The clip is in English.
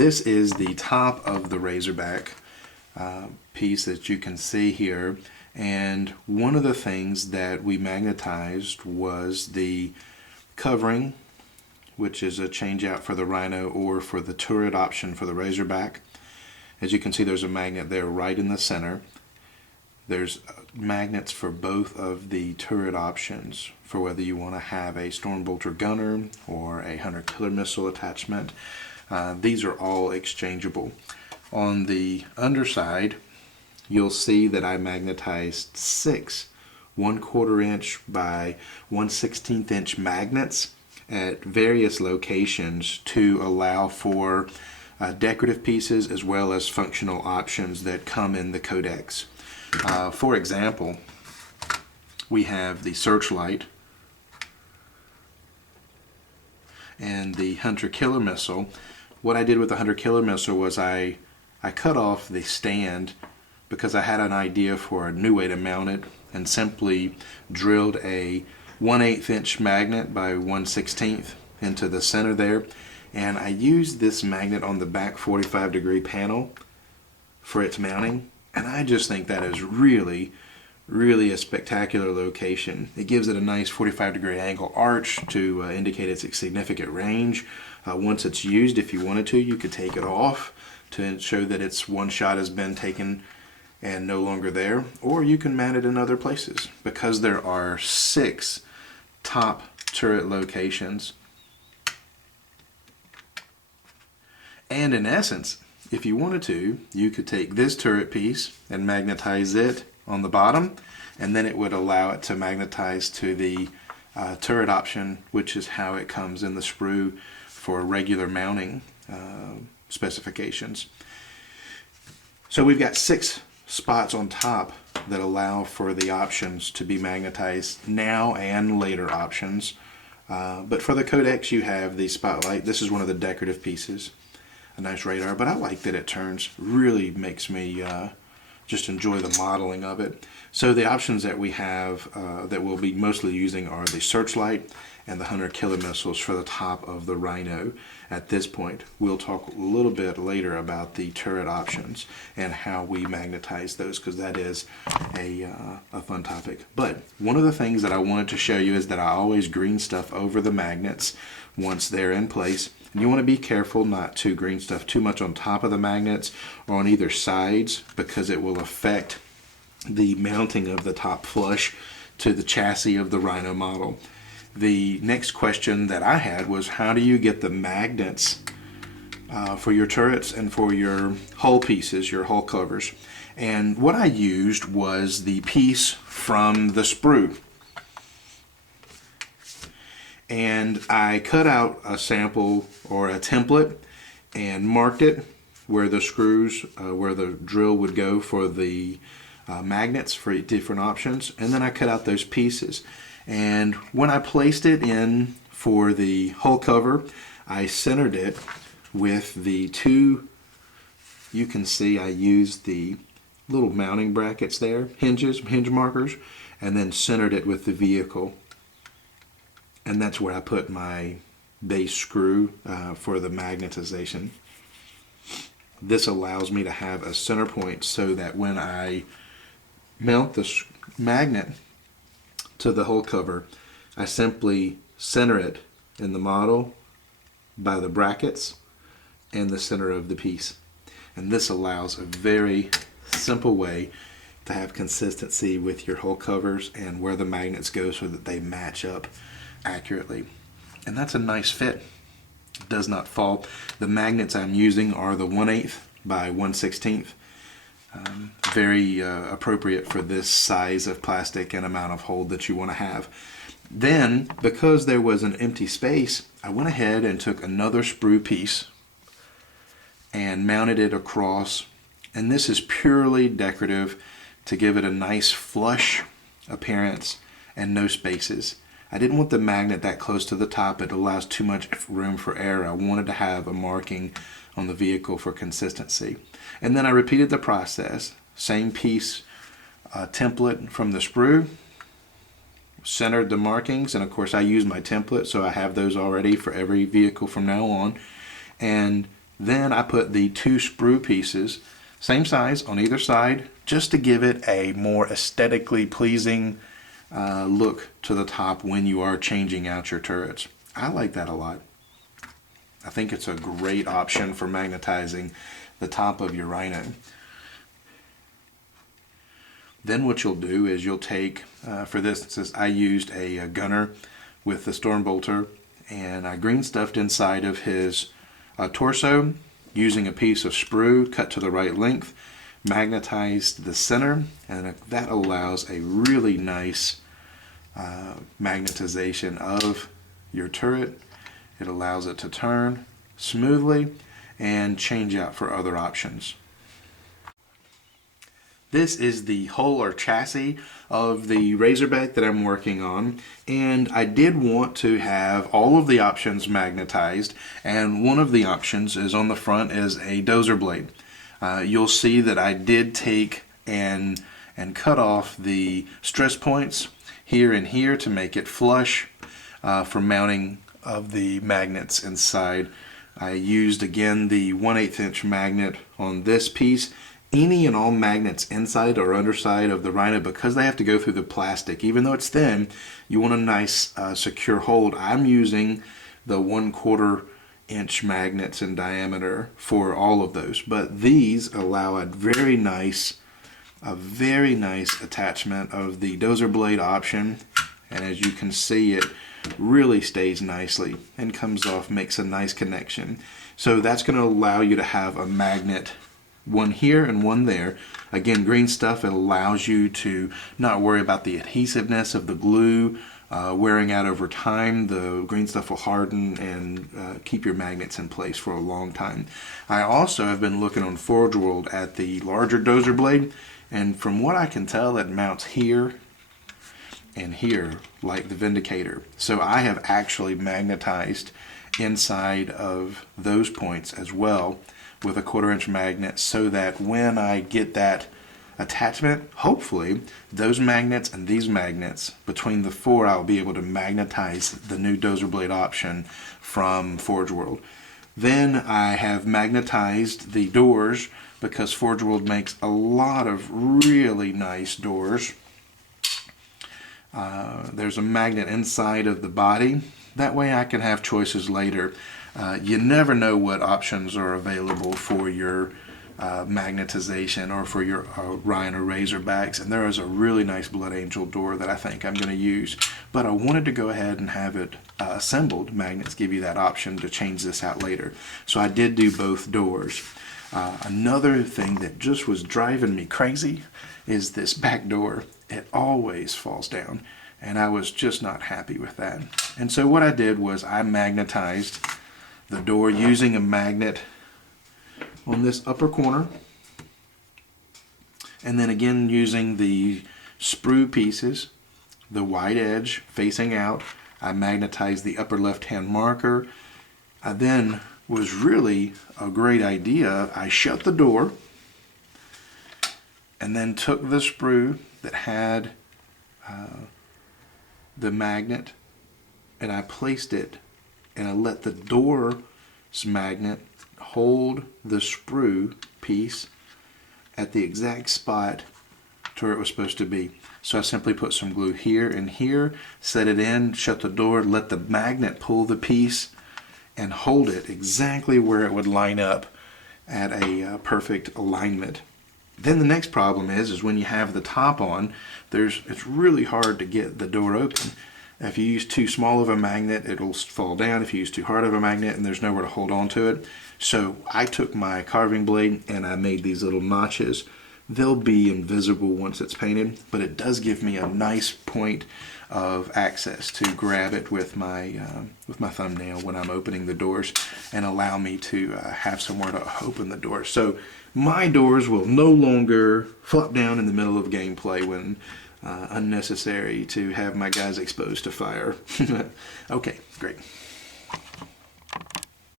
This is the top of the Razorback piece that you can see here, and one of the things that we magnetized was the covering, which is a change out for the Rhino or for the turret option for the Razorback. As you can see, there's a magnet there right in the center. There's magnets for both of the turret options for whether you want to have a Stormbolter gunner or a Hunter Killer missile attachment. These are all exchangeable. On the underside, you'll see that I magnetized 6 1/4 inch by 1/16 inch magnets at various locations to allow for decorative pieces as well as functional options that come in the codex. For example, we have the Searchlight and the Hunter Killer missile. What I did with the Hunter Killer missile was I cut off the stand because I had an idea for a new way to mount it, and simply drilled a 1/8 inch magnet by 1/16 into the center there, and I used this magnet on the back 45-degree panel for its mounting. And I just think that is really a spectacular location. It gives it a nice 45-degree angle arch to indicate its significant range. Once it's used, if you wanted to, you could take it off to show that its one shot has been taken and no longer there, or you can mount it in other places. Because there are 6 top turret locations, and in essence, if you wanted to, you could take this turret piece and magnetize it on the bottom, and then it would allow it to magnetize to the turret option, which is how it comes in the sprue for regular mounting specifications. So we've got 6 spots on top that allow for the options to be magnetized now and later options. But for the codex, you have the spotlight. This is one of the decorative pieces. A nice radar, but I like that it turns. Really makes me just enjoy the modeling of it. So the options that we have that we'll be mostly using are the Searchlight and the Hunter Killer missiles for the top of the Rhino. At this point, we'll talk a little bit later about the turret options and how we magnetize those, because that is a fun topic. But one of the things that I wanted to show you is that I always green stuff over the magnets once they're in place. And you want to be careful not to green stuff too much on top of the magnets or on either sides, because it will affect the mounting of the top flush to the chassis of the Rhino model. The next question that I had was, how do you get the magnets for your turrets and for your hull pieces, your hull covers? And what I used was the piece from the sprue. And I cut out a sample or a template and marked it where the screws, where the drill would go for the magnets for different options. And then I cut out those pieces. And when I placed it in for the hull cover, I centered it with the 2, you can see I used the little mounting brackets there, hinge markers, and then centered it with the vehicle. And that's where I put my base screw for the magnetization. This allows me to have a center point so that when I mount the magnet to the hull cover, I simply center it in the model by the brackets and the center of the piece. And this allows a very simple way to have consistency with your hull covers and where the magnets go so that they match up accurately. And that's a nice fit. It does not fall. The magnets I'm using are the 1/8 by 1/16. Very appropriate for this size of plastic and amount of hold that you want to have. Then, because there was an empty space, I went ahead and took another sprue piece and mounted it across. And this is purely decorative to give it a nice flush appearance and no spaces. I didn't want the magnet that close to the top. It allows too much room for error. I wanted to have a marking on the vehicle for consistency. And then I repeated the process. Same piece, template from the sprue, centered the markings, and of course I use my template, so I have those already for every vehicle from now on, and Then I put the 2 sprue pieces, same size on either side, just to give it a more aesthetically pleasing look to the top when you are changing out your turrets. I like that a lot. I think it's a great option for magnetizing the top of your Rhino. Then what you'll do is you'll take, for this I used a gunner with the storm bolter, and I green stuffed inside of his torso using a piece of sprue cut to the right length, magnetized the center, and that allows a really nice magnetization of your turret. It allows it to turn smoothly and change out for other options. This is the hull or chassis of the Razorback that I'm working on, and I did want to have all of the options magnetized, and one of the options is on the front is a dozer blade. You'll see that I did take and cut off the stress points here and here to make it flush for mounting of the magnets inside. I used again the 1/8 inch magnet on this piece. Any and all magnets inside or underside of the Rhino, because they have to go through the plastic, even though it's thin, you want a nice secure hold. I'm using the 1/4 inch magnets in diameter for all of those, but these allow a very nice attachment of the dozer blade option, and as you can see, it really stays nicely and comes off, makes a nice connection. So that's going to allow you to have a magnet, one here and one there. Again, green stuff, it allows you to not worry about the adhesiveness of the glue wearing out over time. The green stuff will harden and keep your magnets in place for a long time. I also have been looking on Forge World at the larger dozer blade, and from what I can tell, it mounts here and here like the Vindicator. So I have actually magnetized inside of those points as well with a 1/4 inch magnet, so that when I get that attachment, hopefully those magnets and these magnets, between the 4, I'll be able to magnetize the new dozer blade option from Forge World. Then I have magnetized the doors, because Forge World makes a lot of really nice doors. There's a magnet inside of the body. That way I can have choices later. You never know what options are available for your magnetization or for your Rhino Razorbacks, and there is a really nice Blood Angel door that I think I'm going to use, but I wanted to go ahead and have it assembled. Magnets give you that option to change this out later, so I did do both doors. Another thing that just was driving me crazy is this back door. It always falls down, and I was just not happy with that. And so what I did was I magnetized the door using a magnet on this upper corner, and then again using the sprue pieces, the white edge facing out, I magnetized the upper left hand marker. I then was really a great idea, I shut the door and then took the sprue that had the magnet, and I placed it, and I let the door's magnet hold the sprue piece at the exact spot to where it was supposed to be. So I simply put some glue here and here, set it in, shut the door, let the magnet pull the piece and hold it exactly where it would line up at a perfect alignment. Then the next problem is when you have the top on, it's really hard to get the door open. If you use too small of a magnet, it'll fall down. If you use too hard of a magnet, and there's nowhere to hold on to it. So I took my carving blade and I made these little notches. They'll be invisible once it's painted, but it does give me a nice point of access to grab it with my thumbnail when I'm opening the doors, and allow me to have somewhere to open the door. So my doors will no longer flop down in the middle of gameplay when unnecessary to have my guys exposed to fire. Okay, great.